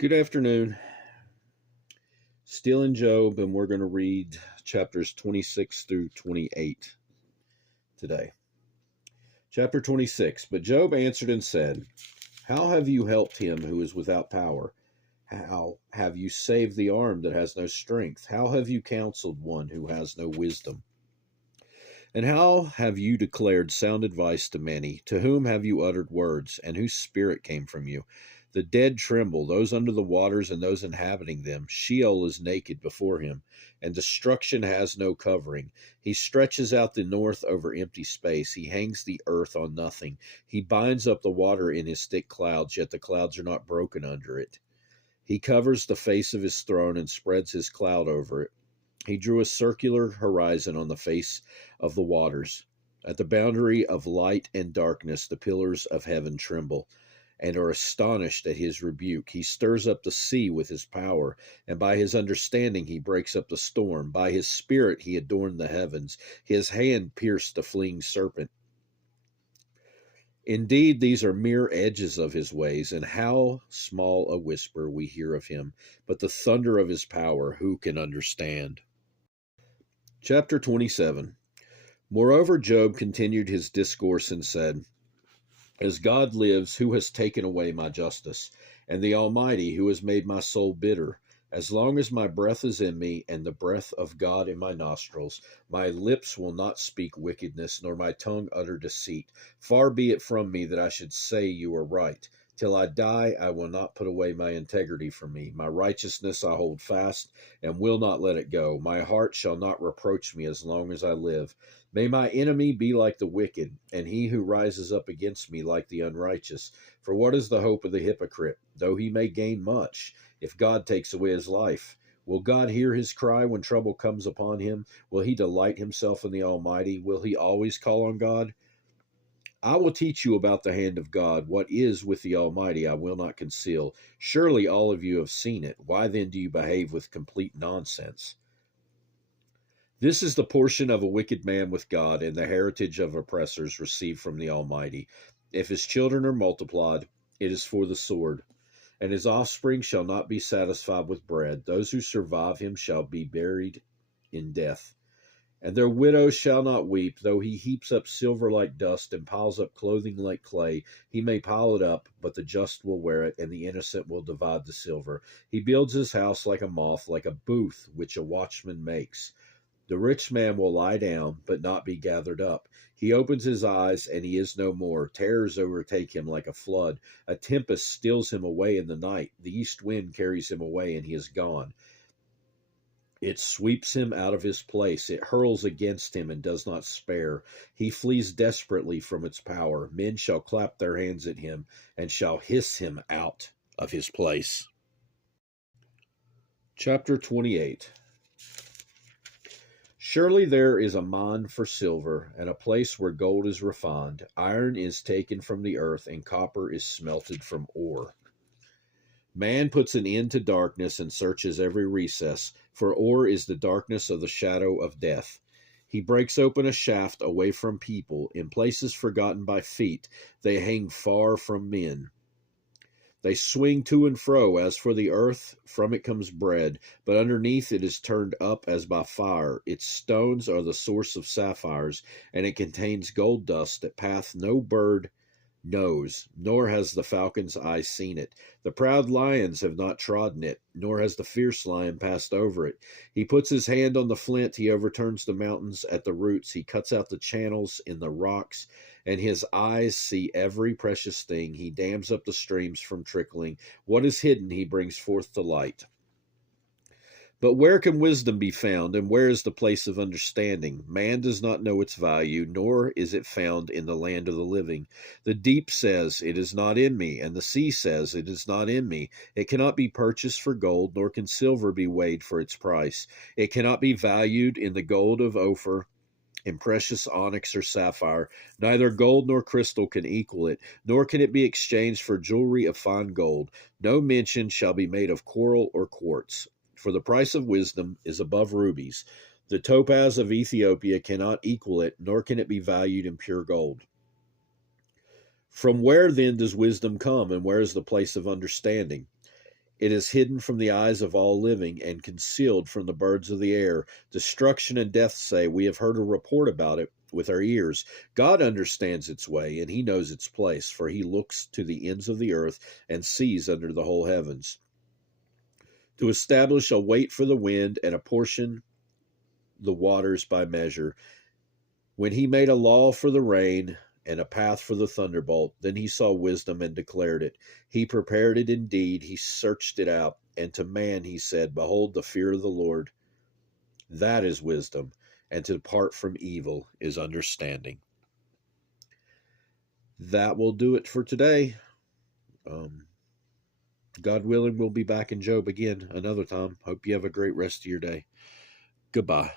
Good afternoon. Still in Job, and we're going to read chapters 26 through 28 today. Chapter 26. But Job answered and said, How have you helped him who is without power? How have you saved the arm that has no strength? How have you counseled one who has no wisdom? And how have you declared sound advice to many? To whom have you uttered words, and whose spirit came from you? The dead tremble, those under the waters and those inhabiting them. Sheol is naked before him, and destruction has no covering. He stretches out the north over empty space. He hangs the earth on nothing. He binds up the water in his thick clouds, yet the clouds are not broken under it. He covers the face of his throne and spreads his cloud over it. He drew a circular horizon on the face of the waters. At the boundary of light and darkness, the pillars of heaven tremble and are astonished at his rebuke. He stirs up the sea with his power, and by his understanding he breaks up the storm. By his spirit he adorned the heavens. His hand pierced the fleeing serpent. Indeed, these are mere edges of his ways, and how small a whisper we hear of him. But the thunder of his power, who can understand? Chapter 27. Moreover, Job continued his discourse and said, As God lives, who has taken away my justice, and the Almighty, who has made my soul bitter? As long as my breath is in me, and the breath of God in my nostrils, my lips will not speak wickedness, nor my tongue utter deceit. Far be it from me that I should say you are right. Till I die, I will not put away my integrity from me. My righteousness I hold fast, and will not let it go. My heart shall not reproach me as long as I live. May my enemy be like the wicked, and he who rises up against me like the unrighteous. For what is the hope of the hypocrite, though he may gain much, if God takes away his life? Will God hear his cry when trouble comes upon him? Will he delight himself in the Almighty? Will he always call on God? I will teach you about the hand of God. What is with the Almighty I will not conceal. Surely all of you have seen it. Why then do you behave with complete nonsense? This is the portion of a wicked man with God, and the heritage of oppressors received from the Almighty. If his children are multiplied, it is for the sword, and his offspring shall not be satisfied with bread. Those who survive him shall be buried in death. And their widows shall not weep, though he heaps up silver like dust and piles up clothing like clay. He may pile it up, but the just will wear it, and the innocent will divide the silver. He builds his house like a moth, like a booth which a watchman makes. The rich man will lie down, but not be gathered up. He opens his eyes, and he is no more. Terrors overtake him like a flood. A tempest steals him away in the night. The east wind carries him away, and he is gone. It sweeps him out of his place. It hurls against him and does not spare. He flees desperately from its power. Men shall clap their hands at him and shall hiss him out of his place. Chapter 28. Surely there is a mine for silver, and a place where gold is refined. Iron is taken from the earth, and copper is smelted from ore. Man puts an end to darkness and searches every recess, for ore is the darkness of the shadow of death. He breaks open a shaft away from people. In places forgotten by feet, they hang far from men. They swing to and fro as for the earth, from it comes bread, but underneath it is turned up as by fire. Its stones are the source of sapphires, and it contains gold dust that path no bird knows, nor has the falcon's eye seen it. The proud lions have not trodden it, nor has the fierce lion passed over it. He puts his hand on the flint, he overturns the mountains at the roots, he cuts out the channels in the rocks, and his eyes see every precious thing. He dams up the streams from trickling. What is hidden he brings forth to light. But where can wisdom be found, and where is the place of understanding? Man does not know its value, nor is it found in the land of the living. The deep says, It is not in me, and the sea says, It is not in me. It cannot be purchased for gold, nor can silver be weighed for its price. It cannot be valued in the gold of Ophir, in precious onyx or sapphire. Neither gold nor crystal can equal it, nor can it be exchanged for jewelry of fine gold. No mention shall be made of coral or quartz. For the price of wisdom is above rubies. The topaz of Ethiopia cannot equal it, nor can it be valued in pure gold. From where then does wisdom come, and where is the place of understanding? It is hidden from the eyes of all living and concealed from the birds of the air. Destruction and death say, we have heard a report about it with our ears. God understands its way, and he knows its place, for he looks to the ends of the earth and sees under the whole heavens. To establish a weight for the wind and apportion the waters by measure. When he made a law for the rain and a path for the thunderbolt, then he saw wisdom and declared it. He prepared it indeed, he searched it out. And to man he said, behold, the fear of the Lord, that is wisdom, and to depart from evil is understanding. That will do it for today. God willing, we'll be back in Job again another time. Hope you have a great rest of your day. Goodbye.